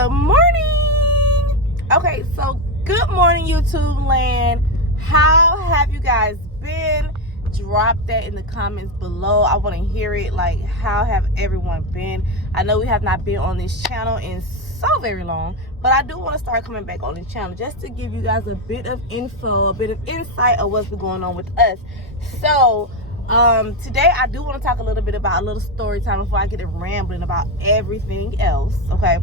Good morning. Okay, so good morning, YouTube land. How have you guys been? Drop that in the comments below. I want to hear it. Like, how have everyone been? I know we have not been on this channel in so very long, but I do want to start coming back on this channel just to give you guys a bit of info, a bit of insight of what's been going on with us. So today I do want to talk a little bit about a little story time before I get to rambling about everything else. Okay,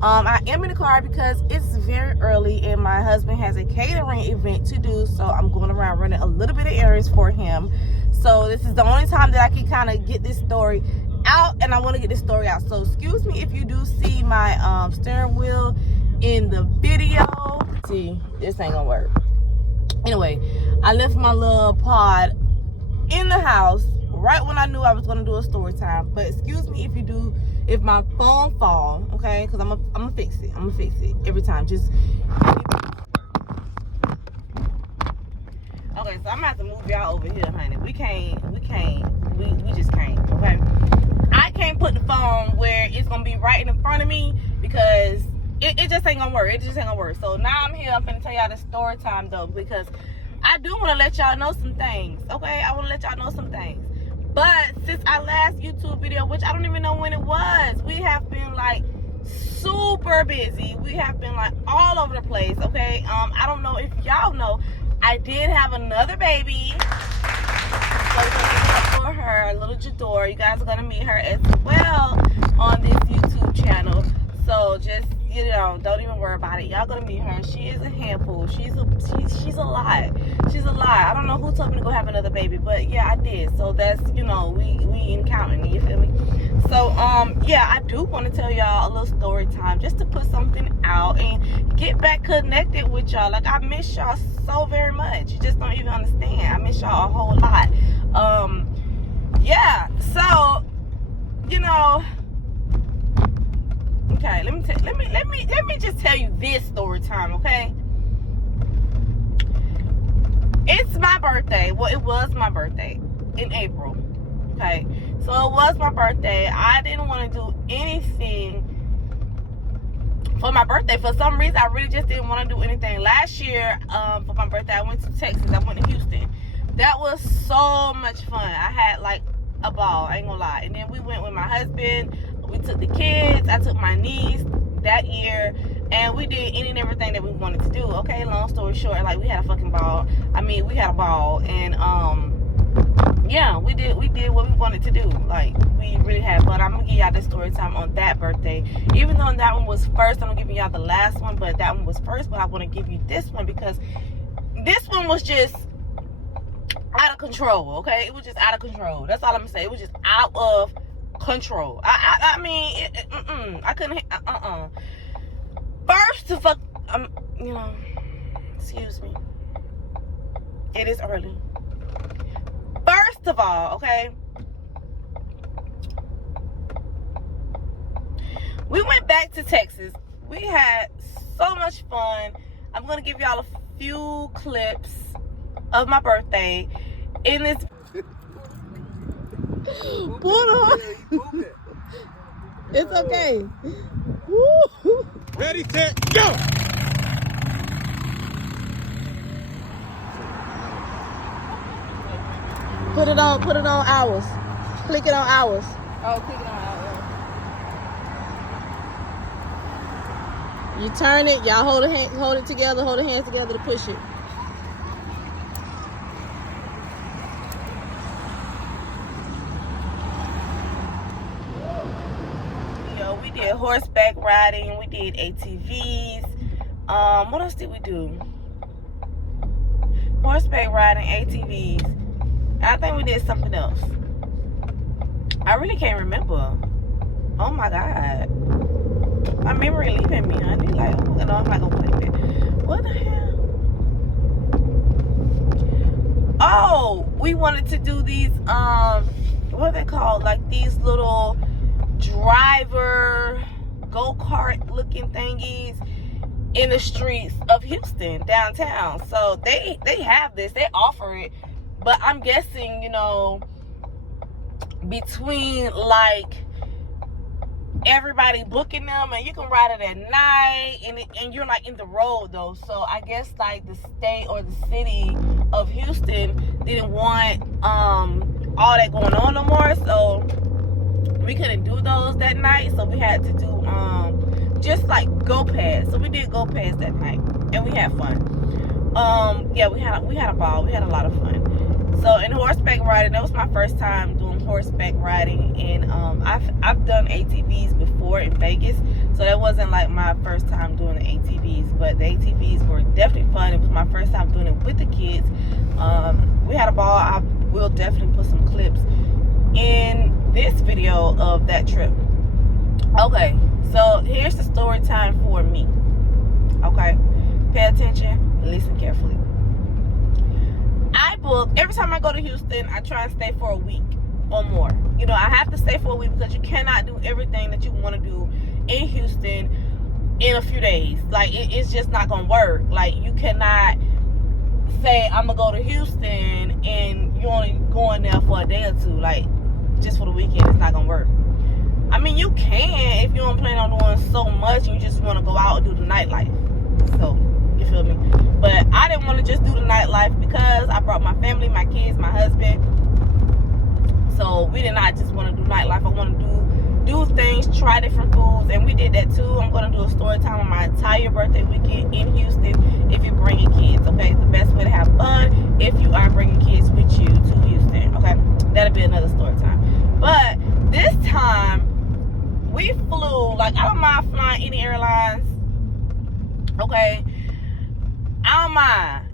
I am in the car because it's very early and my husband has a catering event to do, so I'm going around running a little bit of errands for him. So this is the only time that I can kind of get this story out, and I want to get this story out. So excuse me if you do see my steering wheel in the video. See, this ain't gonna work. Anyway, I left my little pod in the house right when I knew I was gonna do a story time. But excuse me if my phone fall, okay? Because I'm gonna fix it. I'm gonna fix it every time. Just okay. So I'm gonna have to move y'all over here, honey. We just can't. Okay. I can't put the phone where it's gonna be right in front of me because it just ain't gonna work. It just ain't gonna work. So now I'm here. I'm gonna tell y'all the story time though, because I do want to let y'all know some things, okay? I want to let y'all know some things. But since our last YouTube video, which I don't even know when it was, we have been like super busy. We have been like all over the place, okay? I don't know if y'all know, I did have another baby. So we're gonna give it up for her, little Jador. You guys are gonna meet her as well on this YouTube channel. So just, you know, don't even worry about it. Y'all gonna meet her. She is a handful. She's a lot. She's a lot. I don't know who told me to go have another baby, but yeah, I did. So that's, you know, we in counting. You feel me? So yeah, I do want to tell y'all a little story time just to put something out and get back connected with y'all. Like, I miss y'all so very much. You just don't even understand. I miss y'all a whole lot. Yeah. So, you know. Okay, let me just tell you this story time, okay? It's my birthday. Well, it was my birthday in April. Okay, so it was my birthday. I didn't want to do anything for my birthday. For some reason, I really just didn't want to do anything. Last year, for my birthday, I went to Texas. I went to Houston. That was so much fun. I had like a ball, I ain't gonna lie. And then we went with my husband. We took the kids. I took my niece that year, and we did any and everything that we wanted to do. Okay, long story short, like, we had a fucking ball. I mean, we had a ball, and yeah, we did what we wanted to do. Like, we really had fun. I'm gonna give y'all this story time on that birthday, even though that one was first. I'm giving y'all the last one, but that one was first. But I want to give you this one because this one was just out of control. Okay, it was just out of control. That's all I'm gonna say. It was just out of control. I mean, I couldn't. First to fuck. You know. Excuse me. It is early. First of all, okay. We went back to Texas. We had so much fun. I'm gonna give y'all a few clips of my birthday in this. Pull on. It's okay. Woo. Ready, set, go! Put it on hours. Click it on hours. Oh, click it on hours. You turn it, y'all hold it together, hold the hands together to push it. We did horseback riding, we did ATVs. What else did we do? Horseback riding, ATVs. I think we did something else. I really can't remember. Oh my God. My memory leaving me, honey. Like, oh, no, I'm not gonna play it. What the hell? Oh, we wanted to do these, what are they called? Like these little driver go-kart looking thingies in the streets of Houston downtown. So they have this, they offer it, but I'm guessing, you know, between like everybody booking them, and you can ride it at night, and you're like in the road though. So I guess like the state or the city of Houston didn't want all that going on no more, so we couldn't do those that night. So we had to do just like go pass. So we did go pass that night, and we had fun. Yeah, we had a ball. We had a lot of fun. So in horseback riding, that was my first time doing horseback riding, and I've done ATVs before in Vegas, so that wasn't like my first time doing the ATVs, but the ATVs were definitely fun. It was my first time doing it with the kids. We had a ball. I will definitely put some clips in this video of that trip. Okay, so here's the story time for me. Okay, pay attention, listen carefully. I book, every time I go to Houston, I try and stay for a week or more. You know, I have to stay for a week because you cannot do everything that you want to do in Houston in a few days. Like, it's just not going to work. Like, you cannot say, I'm going to go to Houston and you're only going there for a day or two. Like, just for the weekend, it's not going to work. I mean, you can if you don't plan on doing so much and you just want to go out and do the nightlife. So, you feel me? But I didn't want to just do the nightlife because I brought my family, my kids, my husband. So we did not just want to do nightlife. I want to do things, try different foods, and we did that too. I'm going to do a story time on my entire birthday weekend in Houston if you're bringing kids, okay? The best way to have fun if you are bringing kids with you to Houston, okay? That'll be another story time. But this time, we flew, like, I don't mind flying any airlines, okay? I don't mind.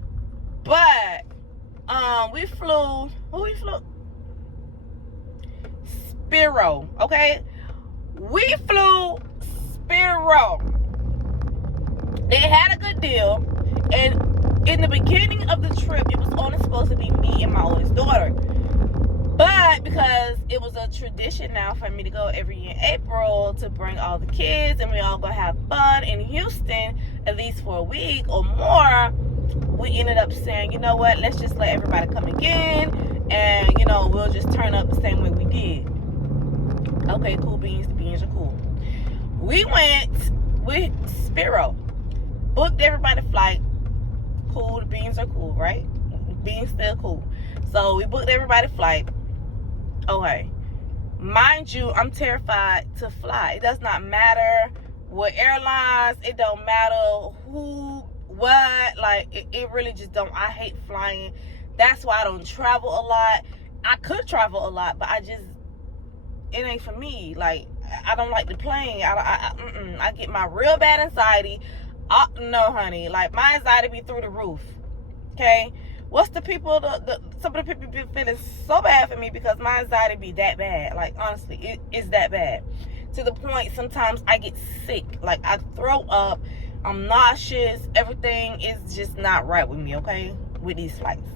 But we flew, who we flew? Spiro, okay? We flew Spiro. They had a good deal, and in the beginning of the trip, it was only supposed to be me and my oldest daughter. But because it was a tradition now for me to go every year in April to bring all the kids and we all gonna have fun in Houston, at least for a week or more, we ended up saying, you know what, let's just let everybody come again, and you know, we'll just turn up the same way we did. Okay, cool beans. The beans are cool. We went with Spiro, booked everybody flight. Cool, the beans are cool, right? Beans still cool. So we booked everybody flight. Okay, mind you, I'm terrified to fly. It does not matter what airlines, it don't matter who, what, like, it really just don't. I hate flying. That's why I don't travel a lot. I could travel a lot, but it ain't for me. Like, I don't like the plane. I get my real bad anxiety. No, honey, like, my anxiety be through the roof, okay? What's the people, some of the people be feeling so bad for me because my anxiety be that bad. Like, honestly, it is that bad. To the point, sometimes I get sick. Like, I throw up, I'm nauseous, everything is just not right with me, okay? With these flights.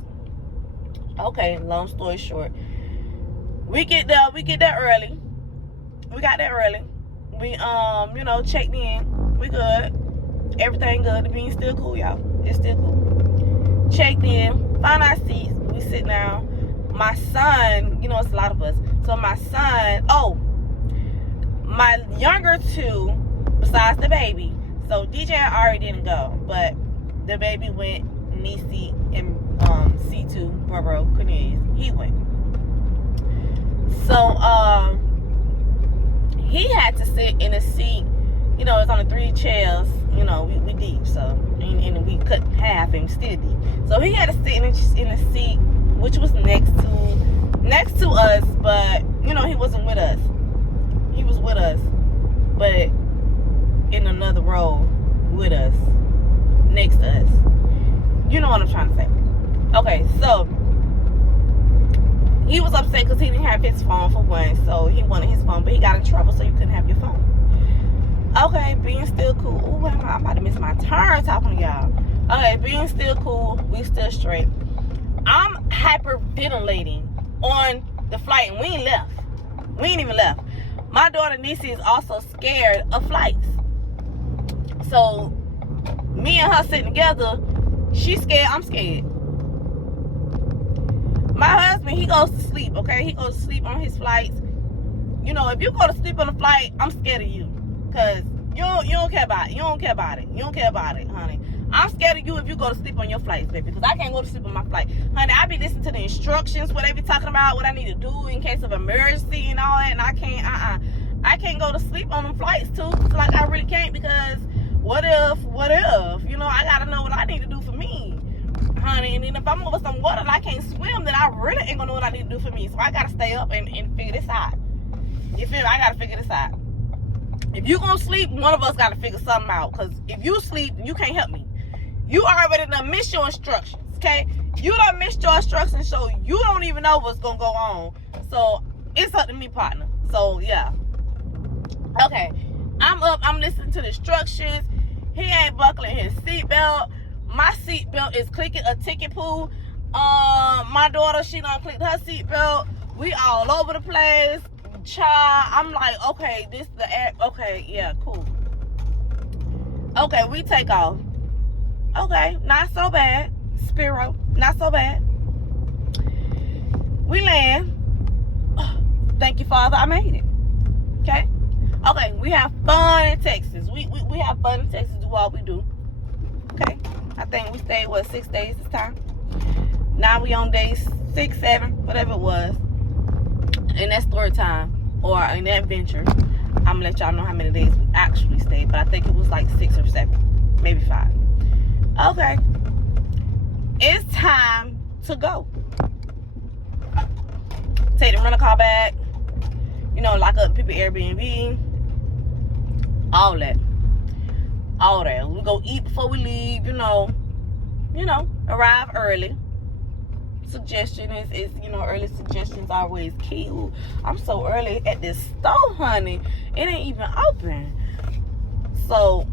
Okay, long story short. We get there early. We got there early. We, you know, checked in. We good. Everything good. The bean's still cool, y'all. It's still cool. Checked in, found our seats, we sit down. My son, you know, it's a lot of us. So my son, my younger two, besides the baby. So DJ already didn't go, but the baby went, Nisi and C2, Barbara Cornelius, he went. So he had to sit in a seat, you know, it's only 3 chairs, you know, we deep, so, and we cut half and still deep. So he had to sit in a seat which was next to us, but you know, he wasn't with us. He was with us, but in another row with us, next to us. You know what I'm trying to say. Okay, so he was upset because he didn't have his phone for one, so he wanted his phone, but he got in trouble, so you couldn't have your phone. Okay, being still cool. Ooh, I'm about to miss my turn talking to y'all. Okay, being still cool, we still straight. I'm hyperventilating on the flight, and we ain't left. We ain't even left. My daughter Nisi is also scared of flights. So me and her sitting together, she's scared, I'm scared. My husband, he goes to sleep, okay? He goes to sleep on his flights. You know, if you go to sleep on the flight, I'm scared of you. Because you don't care about it. You don't care about it. You don't care about it, honey. I'm scared of you if you go to sleep on your flights, baby. Because I can't go to sleep on my flight. Honey, I be listening to the instructions, what they be talking about, what I need to do in case of emergency and all that. And I can't, I can't go to sleep on them flights, too. Like, I really can't because what if? You know, I got to know what I need to do for me, honey. And then if I'm over some water and I can't swim, then I really ain't going to know what I need to do for me. So I got to stay up and figure this out. You feel me? I got to figure this out. If you gonna sleep, one of us got to figure something out. Because if you sleep, you can't help me. You already done missed your instructions, okay? You done missed your instructions, so you don't even know what's gonna go on. So it's up to me, partner. So yeah. Okay. I'm up. I'm listening to the instructions. He ain't buckling his seatbelt. My seatbelt is clicking a ticket pool. My daughter, she done clicked her seatbelt. We all over the place. Child, I'm like, okay, this the air. Okay, yeah, cool. Okay, we take off. Okay, not so bad. Spiro, not so bad. We land. Thank you, Father, I made it. Okay? Okay, we have fun in Texas. We have fun in Texas, do all we do. Okay? I think we stayed, 6 days this time. Now we on day 6, 7, whatever it was. And that's story time. Or in that adventure. I'm going to let y'all know how many days we actually stayed. But I think it was like 6 or 7. Maybe 5. Okay. It's time to go. Take the rental car back. You know, lock up people Airbnb. All that. All that. We go eat before we leave, you know, arrive early. Suggestion is early suggestions always key. Ooh, I'm so early at this store, honey. It ain't even open. So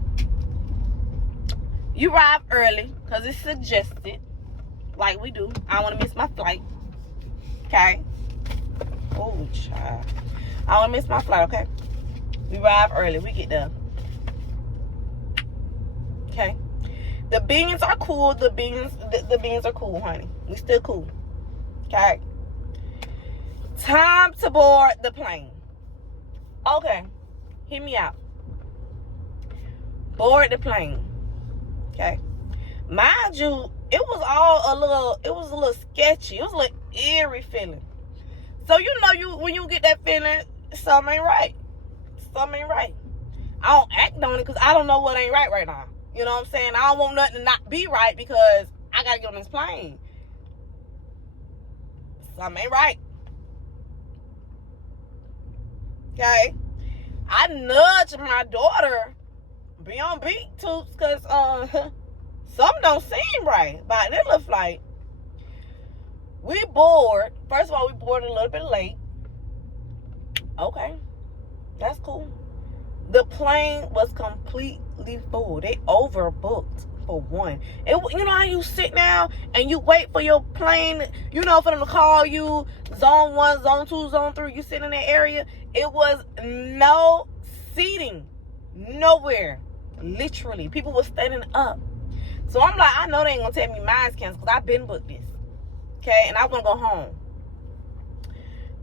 you arrive early because it's suggested, like we do. I want to miss my flight. Okay. Oh, child. I want to miss my flight. Okay. We arrive early. We get there. Okay. The beans are cool. The beans are cool, honey. We still cool. Okay. Time to board the plane. Okay. Hear me out. Board the plane. Okay. Mind you, it was a little sketchy. It was a little eerie feeling. So when you get that feeling, something ain't right. Something ain't right. I don't act on it because I don't know what ain't right now. You know what I'm saying? I don't want nothing to not be right because I gotta get on this plane. Something ain't right. Okay? I nudged my daughter be on beat toots because something don't seem right. But it looks like we board. First of all, we boarded a little bit late. Okay. That's cool. The plane was completely full. They overbooked for one. You know how you sit now and you wait for your plane, for them to call you, zone 1, zone 2, zone 3. You sit in that area. It was no seating. Nowhere. Literally. People were standing up. So I'm like, I know they ain't going to tell me mine's canceled because I've been booked this. Okay? And I want to go home.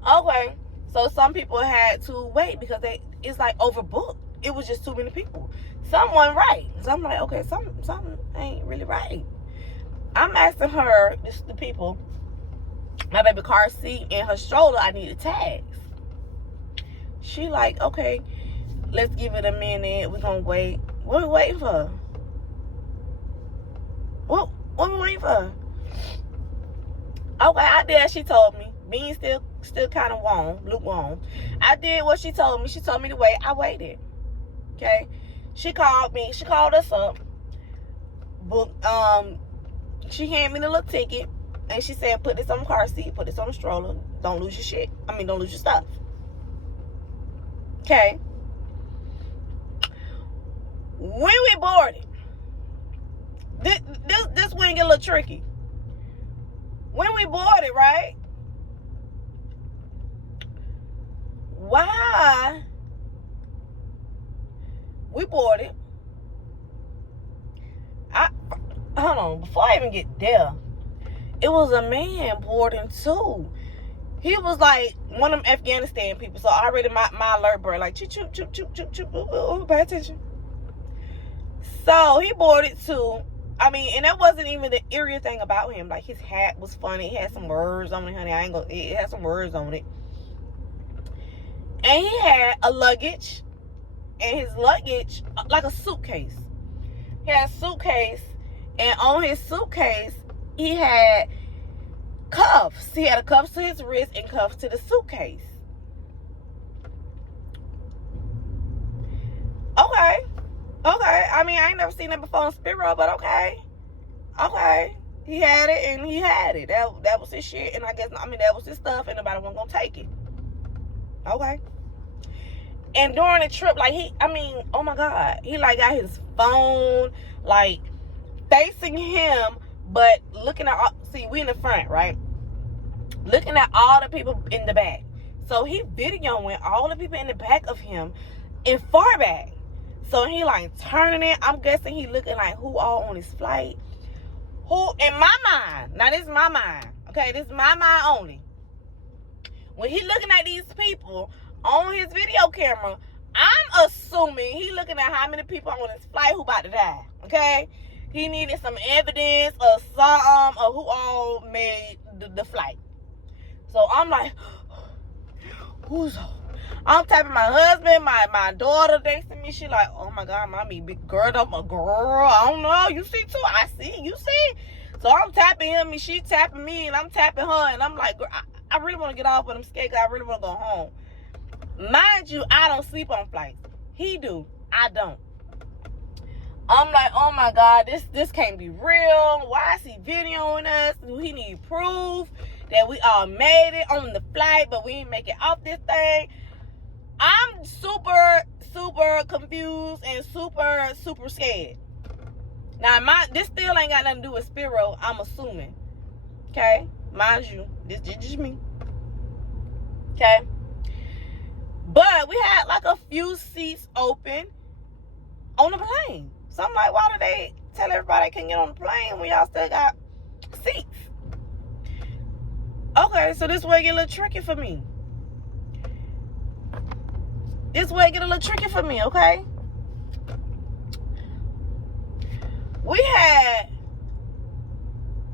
Okay. So some people had to wait because it's like overbooked. It was just too many people. Something wasn't right. So I'm like, okay, something ain't really right. I'm asking her, the people, my baby car seat and her stroller, I needed tags. She like, okay, let's give it a minute. We're going to wait. What are we waiting for? What are we waiting for? Okay, I did as she told me. Being still kind of lukewarm. I did what she told me. She told me to wait. I waited. Okay. She called me. She called us up. But she handed me the little ticket, and she said, "Put this on the car seat. Put this on the stroller. Don't lose your shit. Don't lose your stuff." Okay. When we boarded, this one get a little tricky. When we boarded, right? Why we boarded? Hold on, before I even get there, it was a man boarding too. He was like one of them Afghanistan people. So already my alert bird like choo choo choo choo choo choo. Ooh, pay attention. So he boarded too. I mean, and that wasn't even the eerie thing about him. Like, his hat was funny. It had some words on it, honey. It had some words on it. And he had a luggage. And his luggage, like a suitcase. He had a suitcase. And on his suitcase, he had cuffs. He had cuffs to his wrist and cuffs to the suitcase. Okay. I mean, I ain't never seen that before in Spiro, but okay. He had it and he had it. That was his shit, and I guess, I mean, that was his stuff, and nobody wasn't gonna take it. Okay. And during the trip, like, oh my God, he like got his phone like facing him, but looking at, see, we in the front, right? Looking at all the people in the back. So he videoing all the people in the back of him in far back. So he like turning it. I'm guessing he looking like who all on his flight. Who, in my mind, now this is my mind, okay? This is my mind only. When he looking at these people on his video camera, I'm assuming he looking at how many people on his flight who about to die, okay? He needed some evidence or something of who all made the flight. So I'm like, who's all? I'm tapping my husband, my daughter next to me. She like, oh my God, mommy, big girl, I'm a girl. I don't know. You see too? I see. You see? So I'm tapping him and she tapping me and I'm tapping her. And I'm like, girl, I really want to get off, but I'm scared because I really want to go home. Mind you, I don't sleep on flights. He do. I don't. I'm like, oh my God, this can't be real. Why is he videoing us? Do he need proof that we all made it on the flight, but we didn't make it off this thing? I'm super, super confused and super, super scared. Now, this still ain't got nothing to do with Spiro, I'm assuming. Okay? Mind you, this is just me. Okay? But we had like a few seats open on the plane. So I'm like, why do they tell everybody they can get on the plane when y'all still got seats? Okay, so this way get a little tricky for me. Okay? We had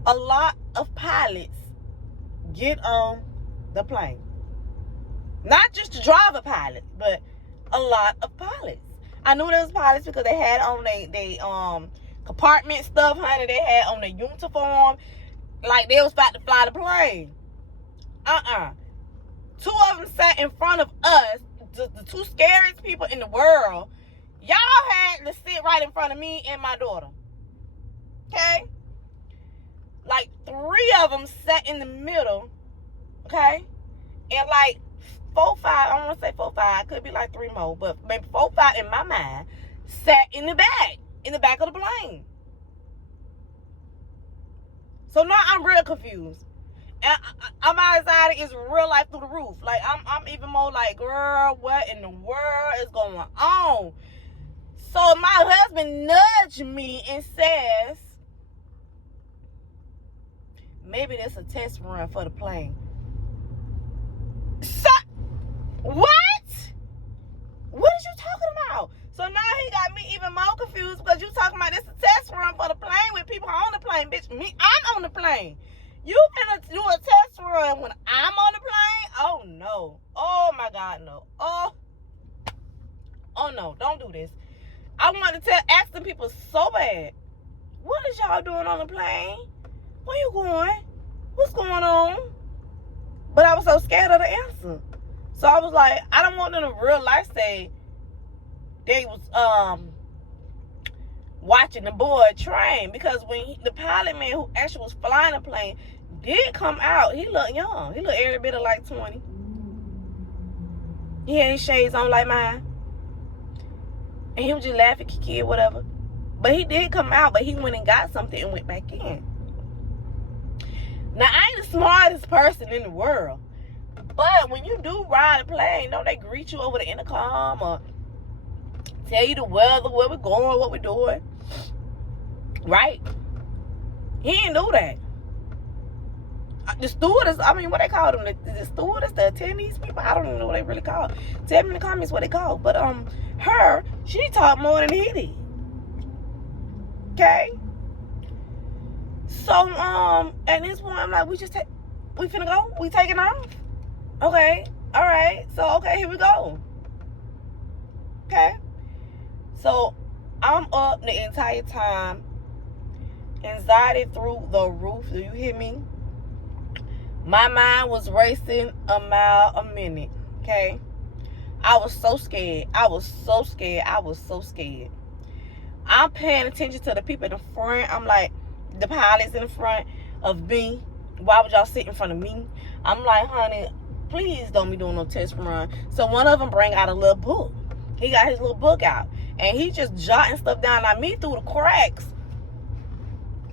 a lot of pilots get on the plane. Not just to drive a pilot, but a lot of pilots. I knew there was pilots because they had on they compartment stuff, honey. They had on their uniform, like they was about to fly the plane. Two of them sat in front of us, the two scariest people in the world. Y'all had to sit right in front of me and my daughter. Okay? Like 3 of them sat in the middle. Okay? And like 4, 5, I don't want to say 4, 5, could be like 3 more, but maybe 4, 5 in my mind sat in the back of the plane. So now I'm real confused. And my anxiety is real life through the roof. Like, I'm even more like, girl, what in the world is going on? So my husband nudged me and says, maybe that's a test run for the plane. So, what? What is you talking about? So now he got me even more confused because you talking about this a test run for the plane with people on the plane. Bitch, I'm on the plane. You gonna do a test run when I'm on the plane? Oh no. Oh my God, no. Oh no, don't do this. I want to ask the people so bad. What is y'all doing on the plane? Where you going? What's going on? But I was so scared of the answer. So I was like, I don't want them to real life say they was watching the boy train, because when the pilot man who actually was flying the plane did come out, he looked young. He looked every bit of like 20. He had his shades on like mine. And he was just laughing, kid, whatever. But he did come out, but he went and got something and went back in. Now, I ain't the smartest person in the world. But when you do ride a plane, don't they greet you over the intercom or tell you the weather, where we're going, what we're doing? Right? He didn't do that. The stewardess, I mean, what they call them, the stewardess, the attendees people, I don't even know what they really call. Tell me in the comments what they call. But she talked more than he did. Okay? So, at this point, I'm like, we finna go? We taking off? Okay, all right. So, okay, here we go. Okay? So, I'm up the entire time. Anxiety through the roof. Do you hear me? My mind was racing a mile a minute. Okay? I was so scared. I'm paying attention to the people in the front. I'm like, the pilots in the front of me. Why would y'all sit in front of me? I'm like, honey, please don't be doing no test run. So one of them bring out a little book. He got his little book out. And he just jotting stuff down on me through the cracks.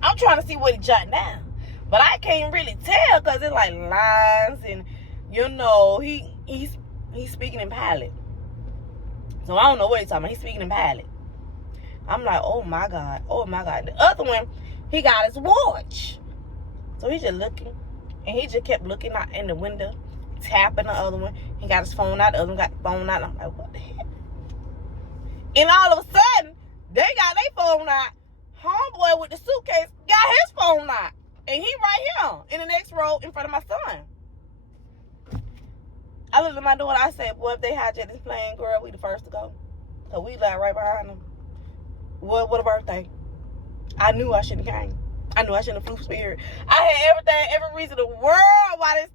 I'm trying to see what he jotting down. But I can't really tell because it's like lines and, he's speaking in pilot. So I don't know what he's talking about. He's speaking in pilot. I'm like, oh my God. The other one, he got his watch. So he's just looking. And he just kept looking out in the window, tapping the other one. He got his phone out. The other one got the phone out. I'm like, what the heck? And all of a sudden, they got their phone out. Homeboy with the suitcase got his phone out. And he right here in the next row in front of my son. I looked at my daughter. I said, boy, if they hijack this plane, girl, we the first to go. So we like right behind them. What a birthday. I knew I shouldn't have came. I knew I shouldn't have flew Spirit. I had every reason in the world why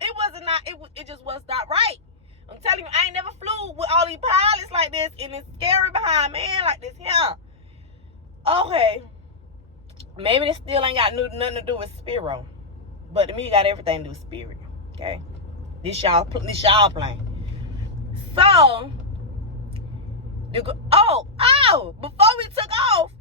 it just was not right. I'm telling you, I ain't never flew with all these pilots like this and it's scary behind man like this here. Okay. Maybe this still ain't got nothing to do with Spirit. But to me, it got everything to do with Spirit. Okay? This y'all plane. So, before we took off,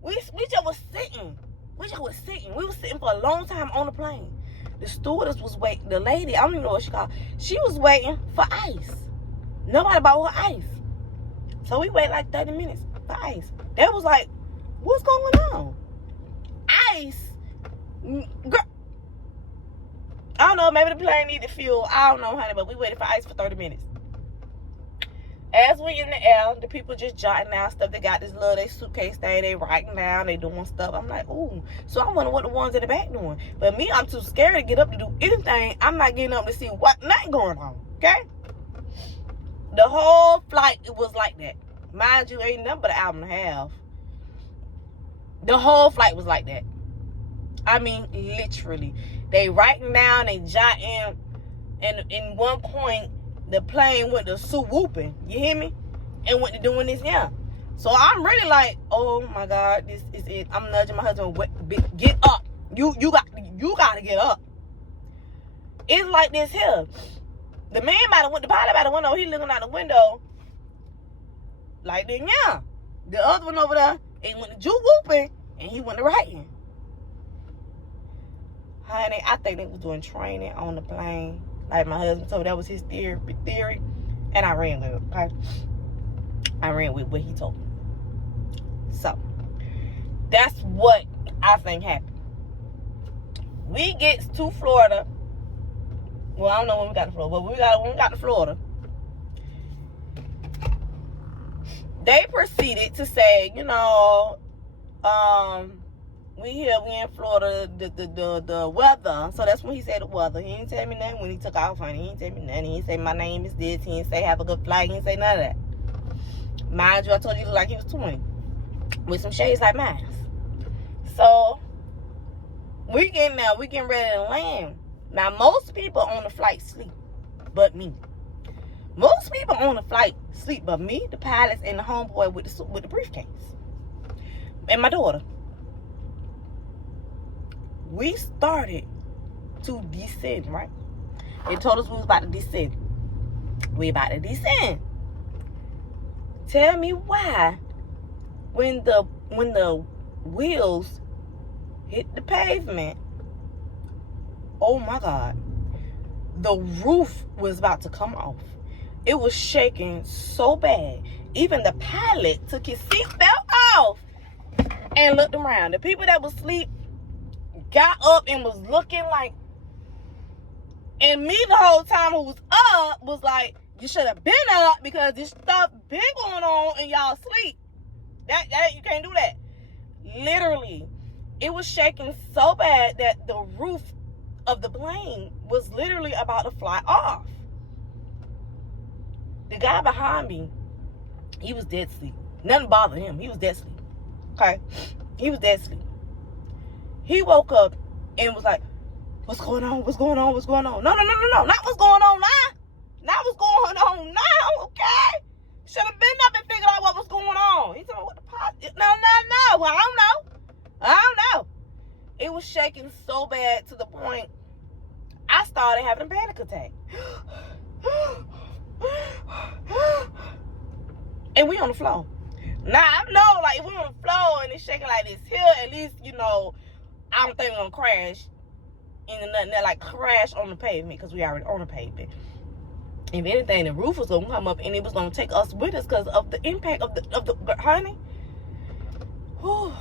we just was sitting. We was sitting for a long time on the plane. The stewardess was waiting. The lady, I don't even know what she called. She was waiting for ice. Nobody bought her ice. So we waited like 30 minutes for ice. They was like, what's going on? Ice? Girl. I don't know. Maybe the plane needed fuel. I don't know, honey. But we waited for ice for 30 minutes. As we in the air, the people just jotting down stuff. They got this little suitcase thing. They writing down. They doing stuff. I'm like, ooh. So I wonder what the ones in the back doing. But me, I'm too scared to get up to do anything. I'm not getting up to see what nothing going on. Okay? The whole flight, it was like that. Mind you, ain't nothing but an hour and a half. The whole flight was like that. I mean, literally. They writing down, they jotting. And in one point, the plane went to swooping. You hear me? And went to doing this, yeah. So I'm really like, oh my God, this is it. I'm nudging my husband, get up. You got to get up. It's like this here. The man the pilot by the window, he looking out the window. Like then, yeah. The other one over there, it went to whooping, and he went to writing. Honey, I think they was doing training on the plane. Like my husband told me that was his theory. And I ran with it, okay? I ran with what he told me. So, that's what I think happened. We get to Florida. Well, I don't know when we got to Florida, but when we got to Florida, they proceeded to say, we in Florida, the weather. So that's when he said the weather. He didn't tell me nothing when he took off, honey. He didn't tell me nothing. He didn't say my name is this. He didn't say have a good flight. He didn't say none of that. Mind you, I told you he looked like he was 20 with some shades like mine. So we getting ready to land. Now most people on the flight sleep, but me. Most people on the flight sleep, but me, the pilots, and the homeboy with the briefcase, and my daughter. We started to descend, right? They told us we was about to descend. We about to descend. Tell me why, when the wheels hit the pavement, oh my God, the roof was about to come off. It was shaking so bad. Even the pilot took his seatbelt off and looked around. The people that was asleep got up and was looking like, And me the whole time who was up was like, you should have been up because this stuff been going on in y'all sleep. That you can't do that. Literally, it was shaking so bad that the roof of the plane was literally about to fly off. The guy behind me, he was dead asleep. Nothing bothered him. He was dead asleep. Okay? He was dead asleep. He woke up and was like, what's going on? What's going on? What's going on? No. Not what's going on now. Not what's going on now, okay? Should have been up and figured out what was going on. He told me, what the pot? No. Well, I don't know. It was shaking so bad to the point I started having a panic attack. And we on the floor. Now, I know, like, if we on the floor and it's shaking like this here, at least, you know, I don't think we're going to crash into nothing that, like, crash on the pavement because we already on the pavement. If anything, the roof was going to come up and it was going to take us with us because of the impact of the honey. Whew.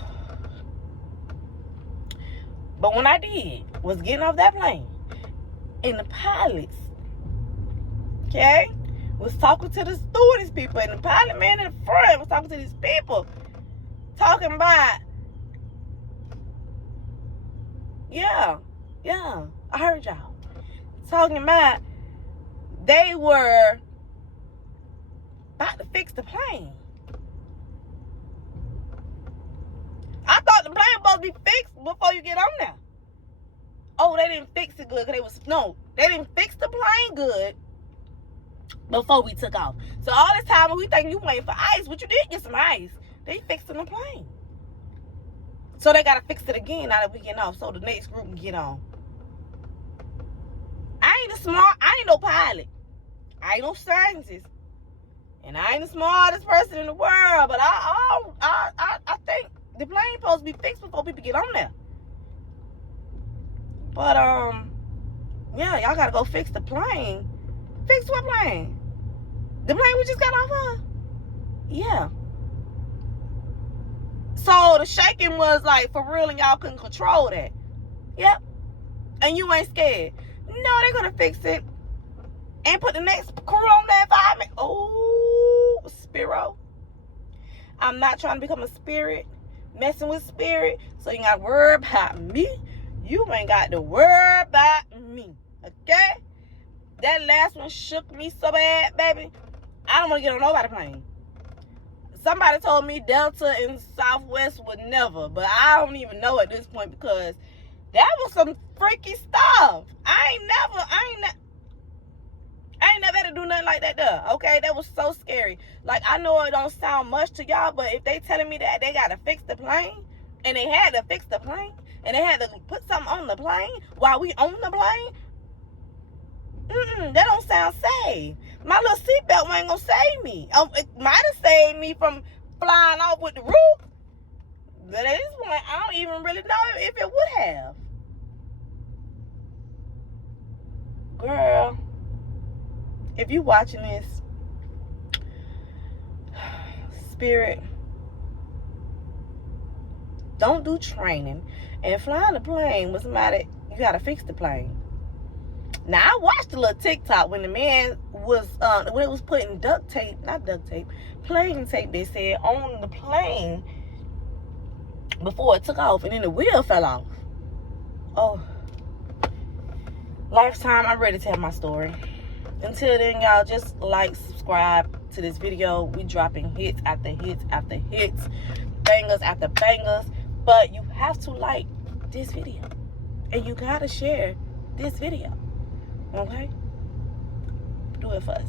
But when I did, was getting off that plane, and the pilots, okay, was talking to the stewardess people, and the pilot man in the front was talking to these people, talking about, yeah, I heard y'all, talking about they were about to fix the plane. I thought the plane was supposed to be fixed before you get on there. Oh, they didn't fix it good. They didn't fix the plane good before we took off. So all this time we think you waiting for ice, but you did get some ice. They fixing the plane. So they got to fix it again now that we get off so the next group can get on. I ain't no pilot. I ain't no scientist. And I ain't the smartest person in the world, but I think the plane supposed to be fixed before people get on there. But yeah, y'all gotta go fix the plane. Fix what plane? The plane we just got off of? Yeah. So the shaking was like for real and y'all couldn't control that. Yep. And you ain't scared. No, they're gonna fix it and put the next crew on there in 5 minutes. Oh, Spiro. I'm not trying to become a spirit, messing with spirit, so you ain't got to worry about me. You ain't got to worry about me, okay? That last one shook me so bad, baby. I don't want to get on nobody's plane. Somebody told me Delta and Southwest would never, but I don't even know at this point because that was some freaky stuff. I ain't never had to do nothing like that there, okay? That was so scary. Like, I know it don't sound much to y'all, but if they telling me that they got to fix the plane, and they had to fix the plane, and they had to put something on the plane while we on the plane, that don't sound safe. My little seatbelt ain't gonna save me. It might have saved me from flying off with the roof, but at this point, I don't even really know if it would have. Girl, if you watching this, spirit, don't do training and flying a plane with somebody. You gotta fix the plane. Now I watched a little TikTok when the man was when it was putting plane tape, they said, on the plane before it took off, and then the wheel fell off. Oh, lifetime, I'm ready to tell my story. Until then, y'all, just like, subscribe to this video. We dropping hits after hits after hits, bangers after bangers. But you have to like this video, and you gotta share this video. Okay? Do it for us.